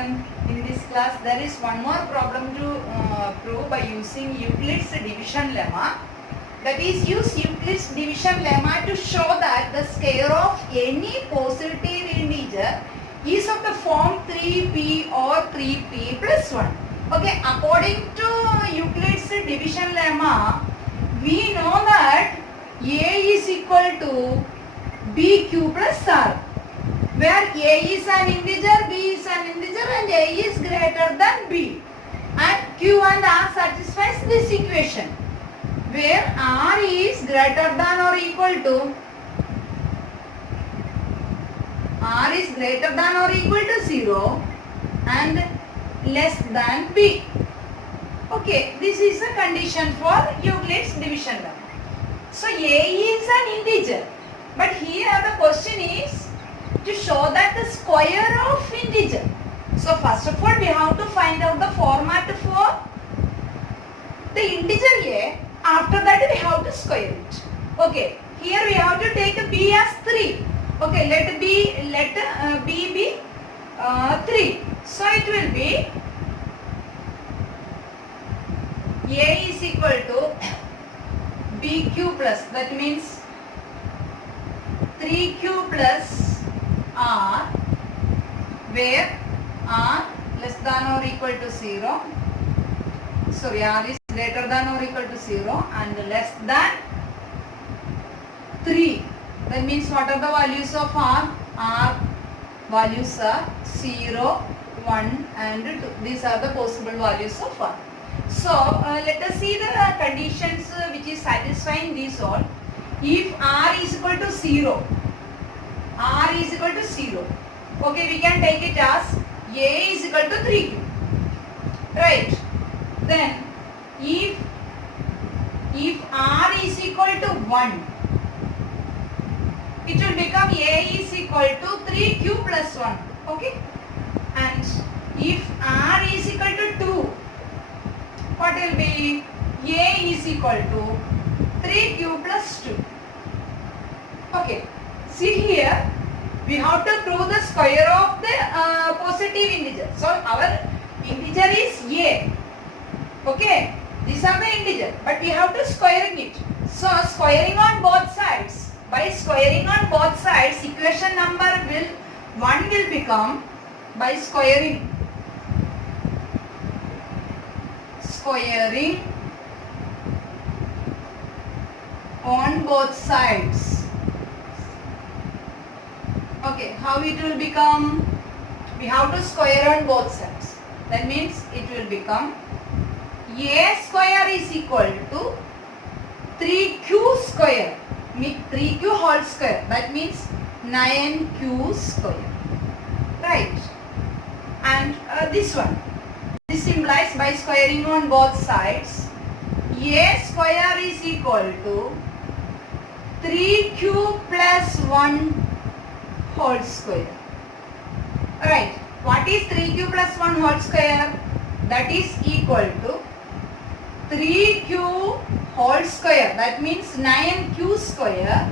children, in this class there is one more problem to prove by using Euclid's division lemma. That is, use Euclid's division lemma to show that the square of any positive integer is of the form 3p or 3p plus 1. Okay, according to Euclid's division lemma, we know that a is equal to bq plus r, where a is an integer, b is an integer, and a is greater than b, and q and r satisfies this equation, where r is greater than or equal to 0 and less than b. Okay, this is a condition for Euclid's division lemma. So a is an integer, but here the question is to show that the square of integer. So first of all we have to find out the format for the integer a. After that we have to square it. Okay, here we have to take b as 3. Okay, let b be 3. So it will be a is equal to bq plus, that means 3q plus r, where r less than or equal to 0. Sorry, r is greater than or equal to 0 and less than 3. That means what are the values of r? R values are 0, 1 and 2. These are the possible values of r. So let us see the conditions which is satisfying these all. If r is equal to 0, okay, we can take it as a is equal to 3q, right? Then if r is equal to 1, it will become a is equal to 3q plus 1, okay? And if r is equal to 2, what will be? A is equal to 3q plus 2. Okay, see here, we have to prove the square of the positive integer. So our integer is a. Okay, these are the integer, but we have to squaring it. So squaring on both sides. By squaring on both sides, equation number 1 will become, by squaring on both sides. Okay, how it will become? We have to square on both sides. That means it will become a square is equal to 3q square, 3q whole square, that means 9q square, right? And this one, this implies by squaring on both sides, a square is equal to 3q plus 1 whole square. Alright, what is 3q plus 1 whole square? That is equal to 3q whole square, that means 9q square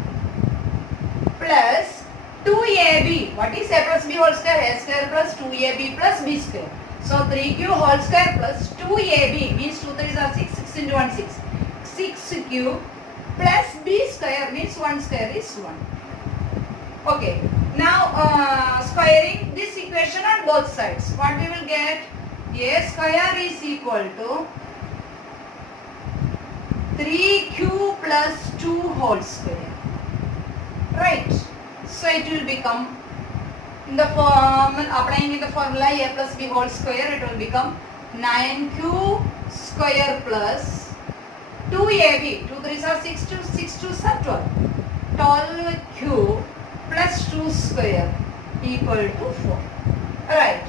plus 2ab. What is a plus b whole square? A square plus 2ab plus b square. So 3q whole square plus 2ab means 2 3s are 6, 6 into 1 6. 6q plus b square means 1 square is 1. Okay, now squaring this equation on both sides, what we will get? A square is equal to 3q plus 2 whole square, right? So it will become, in the form, applying in the formula a plus b whole square, it will become 9q square plus 2ab, 2 3s are 6, 2 6 2s are 12, 12q plus 2 square equal to 4. Alright,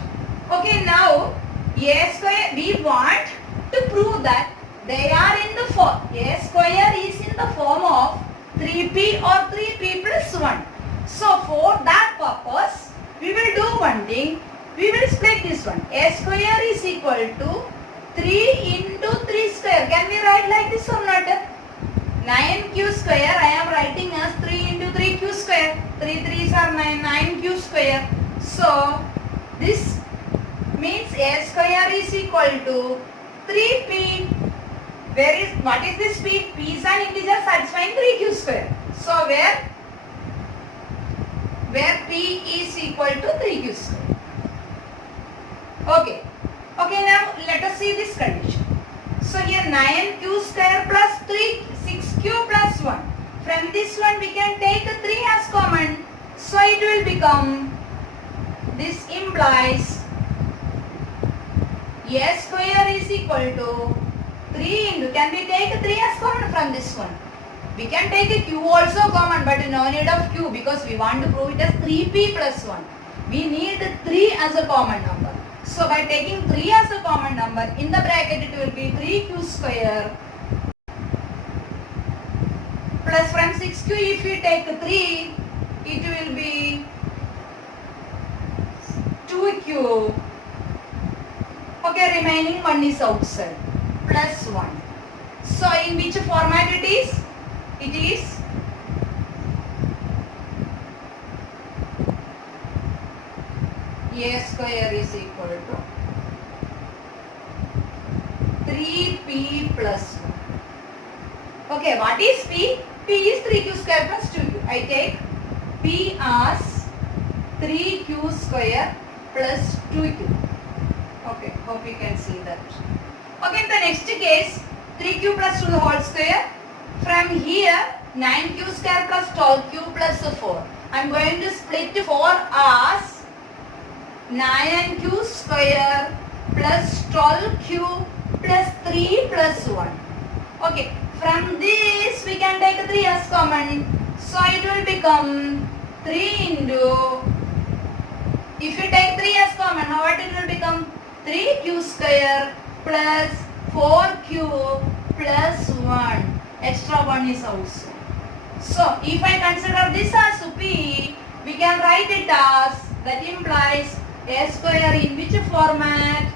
okay, now a square, we want to prove that they are in the form, a square is in the form of 3p or 3p plus 1. So for that purpose, we will do one thing, we will split this one. A square is equal to 3 into 3 square. Can we write like this or not? 9q square I am writing as 3 into 3q square. 3 3s are 9, 9q square. So this means a square is equal to 3p. What is this p? P is an integer satisfying 3q square. So where p is equal to 3q square. Okay. Okay, now let us see this condition. So here 9q square plus 6q plus 1. From this one we can take 3 as common. So it will become, this implies a square is equal to 3 into, can we take 3 as common from this one? We can take a q also common, but no need of q because we want to prove it as 3p plus 1. We need 3 as a common number. So by taking 3 as a common number, in the bracket it will be 3q square plus from 6q if we take 3, it will be 2q. Okay, remaining 1 is outside, plus 1. So in which format it is? It is a square is equal to 3p plus 1. Okay, what is p? P is 3q square plus 2q. I take p as 3q square plus 2q. Okay, hope you can see that. Okay, in the next case, 3q plus 2 the whole square. From here, 9q square plus 12q plus 4. I am going to split 4 as 9q square plus 12q plus 3 plus 1. Okay, from this we can take 3 as common. So it will become 3 into, if you take 3 as common, how it will become 3q square plus 4q plus 1. Extra 1 is also. So if I consider this as p, we can write it as, that implies a square in which format?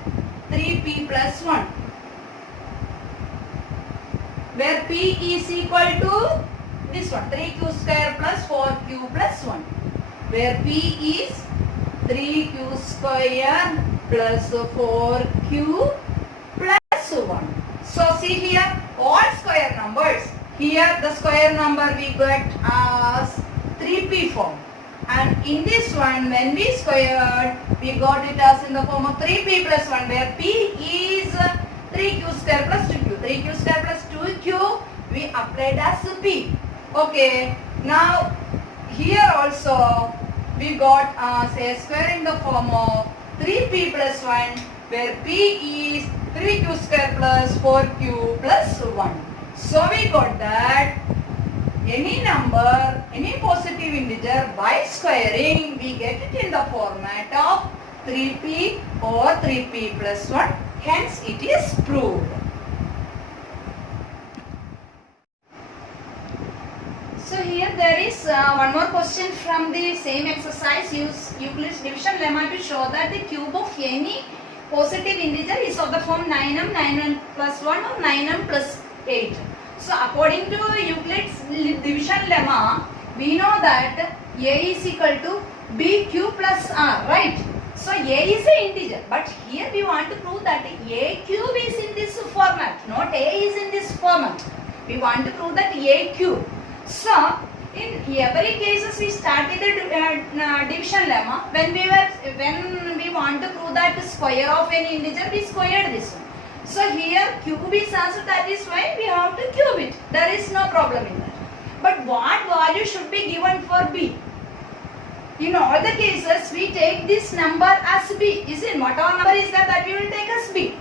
3p plus 1. Where p is equal to this one, 3q square plus 4q plus 1. Where p is 3q square plus 4q plus 1. So see here, all square numbers. Here the square number we got as 3p form. And in this one, when we squared, we got it as in the form of 3p plus 1, where p is 3q square plus 2q. 3q square plus 2q we applied as p. Okay, now here also we got as a square in the form of 3p plus 1, where p is 3q square plus 4q plus 1. So we got that any number, any positive integer, by squaring we get it in the format of 3p or 3p plus 1. Hence it is proved. So here there is one more question from the same exercise. Use Euclid's division lemma to show that the cube of any positive integer is of the form 9m, 9m plus 1 or 9m plus 8. So according to Euclid's division lemma, we know that a is equal to bq plus r, right? So a is an integer, but here we want to prove that a cube is in this format, not a is in this format. We want to prove that a cube. So in every cases we started the division lemma. When we want to prove that the square of any integer, we squared this one. So here cube is also, that is why we have to cube it. There is no problem in that. But what value should be given for b? In all the cases we take this number as b. Is it whatever number is that we will take as b?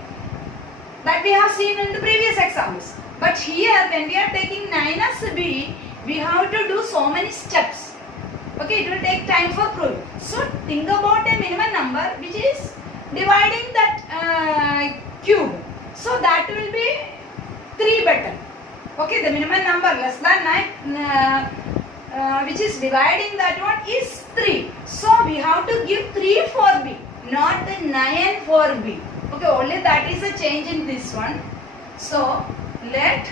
That we have seen in the previous examples. But here when we are taking 9 as b, we have to do so many steps. Okay, it will take time for proving. So think about a minimum number which is dividing that cube. So that will be 3 better. Okay, the minimum number less than 9 which is dividing that one is 3. So we have to give 3 for b, not the 9 for b. Okay, only that is a change in this one. So let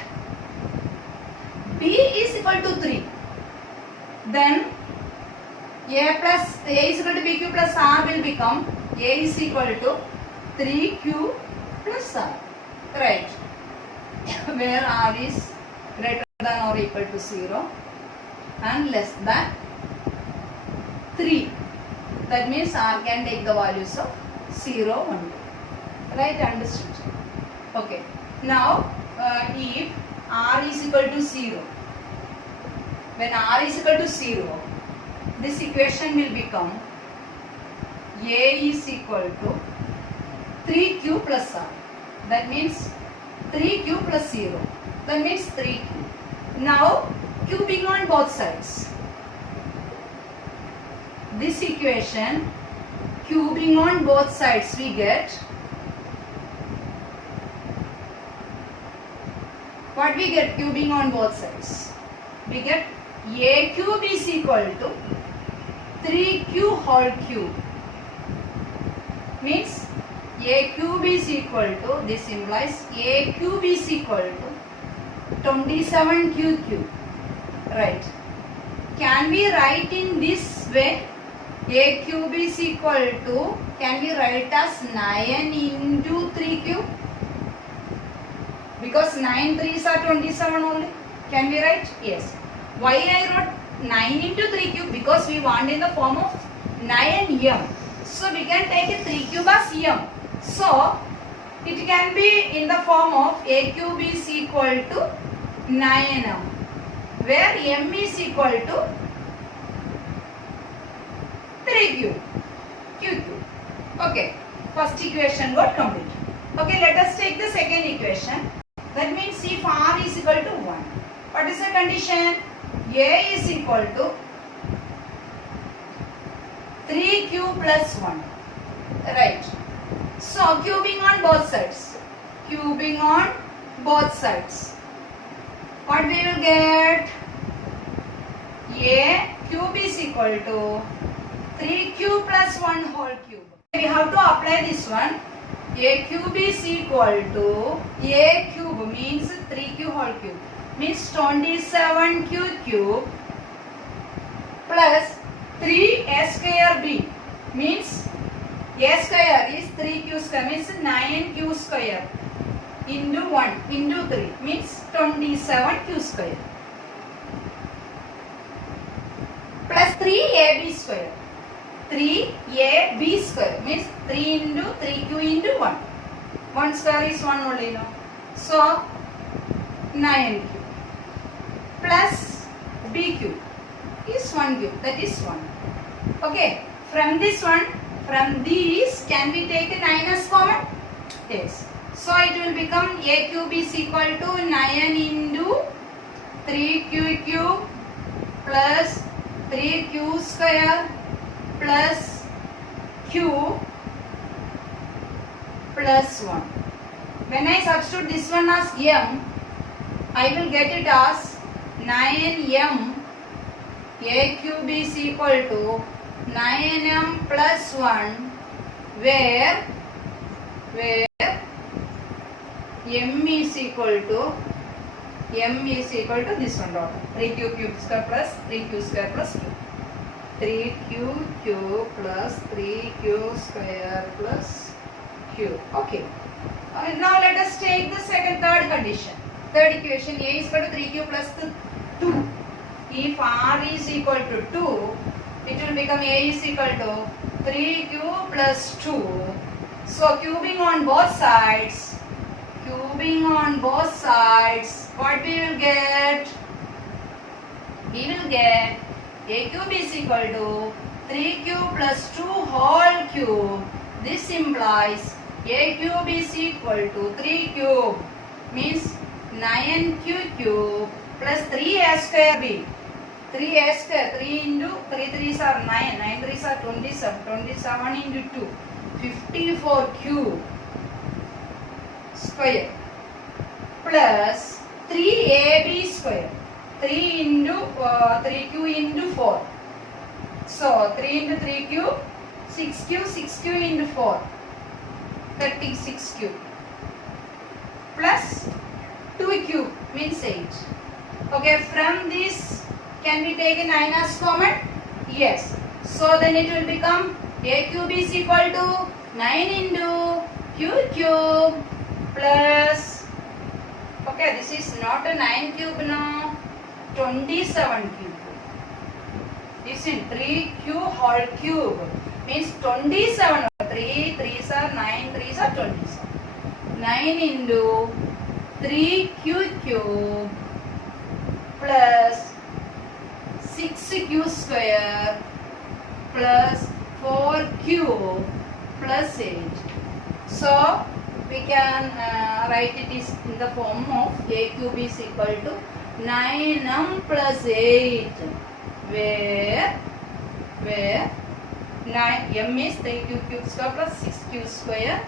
b is equal to 3. Then a is equal to bq plus r will become a is equal to 3q plus r. Right. Where r is greater than or equal to 0 and less than 3. That means r can take the values of 0 only. Right, understood? Okay. Now, if r is equal to 0, when r is equal to 0, this equation will become a is equal to 3q plus r. That means 3q plus 0. That means 3q. Now, cubing on both sides. This equation, cubing on both sides, we get, what we get cubing on both sides? We get a cube is equal to 3q whole cube. Means a cube is equal to, this implies a cube is equal to 27q cube. Right. Can we write in this way? A cube is equal to, can we write as 9 into 3 cube? Because 9 3s are 27 only. Can we write? Yes. Why I wrote 9 into 3 cube? Because we want in the form of 9m. So we can take a 3 cube as m. So it can be in the form of a cube is equal to 9m, where m is equal to 3 cube, q cube. Okay, first equation got complete. Okay, let us take the second equation. That means if r is equal to 1, what is the condition? A is equal to 3q plus 1. Right. So cubing on both sides. Cubing on both sides. What we will get? A cube is equal to 3q plus 1 whole cube. We have to apply this one. A cube is equal to, a cube means 3q whole cube. Means 27q cube plus 3a square b. Means a square is 3q square, means 9q square into 1 into 3 means 27q square plus 3ab square. 3ab square means 3 into 3q into 1. 1 square is 1 only, no? So 9q plus b cube is 1 cube, that is 1. Okay, from this one, from these, can we take a 9 as common? Yes. So it will become a cube is equal to 9 into 3q cube plus 3q square plus q plus 1. When I substitute this one as m, I will get it as 9m. A cube is equal to 9m plus 1, where m is equal to this one dot 3q cube square plus 3q square plus 2. 3q cube plus 3q square plus q. Okay. Now let us take the third condition. Third equation, a is equal to 3q plus 2. If r is equal to 2, it will become a is equal to 3q plus 2. So cubing on both sides, what we will get? We will get a cube is equal to 3q plus 2 whole cube. This implies a cube is equal to 3 cube, means 9q cube plus 3a square b. 3a square, 3 into 3 3s are 9, 9 3s are 27, 27 into 2, 54 cube square plus 3ab square, 3 into 3q into 4. So 3 into 3 cube, 6q, 6q into 4, 36 cube plus 2 cube means 8. Okay, from this, can we take a 9 as common? Yes. So then it will become a cube is equal to 9 into q cube plus, okay, this is not a 9 cube now, 27 cube. This is 3q whole cube means 27. 3 3s are 9, 3s are 27. 9 into 3q cube plus 6q square plus 4q plus 8. So we can write it is in the form of a cube is equal to 9m plus 8, where 9m is 3q cube square plus 6q square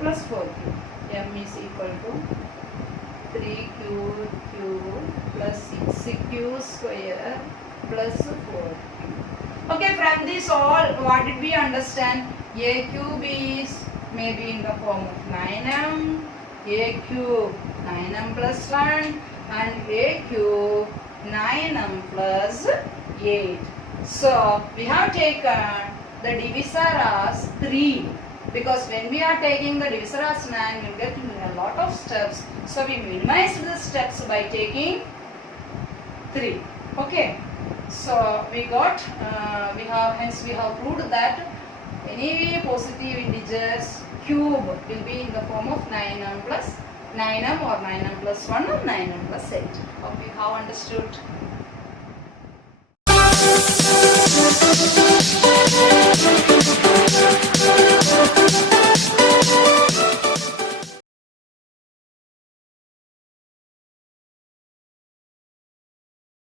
plus 4q. M is equal to 3q cube plus 6q square plus 4q. Okay, from this all, what did we understand? A cube is maybe in the form of 9m, a cube 9m plus 1 and a cube 9m plus 8. So we have taken the divisor as 3, because when we are taking the divisor as 9, we get a lot of steps. So we minimize the steps by taking 3. Okay. So we got, hence we have proved that any positive integers cube will be in the form of 9m plus 9m or 9m plus 1 or 9m plus 8. Hope you have understood.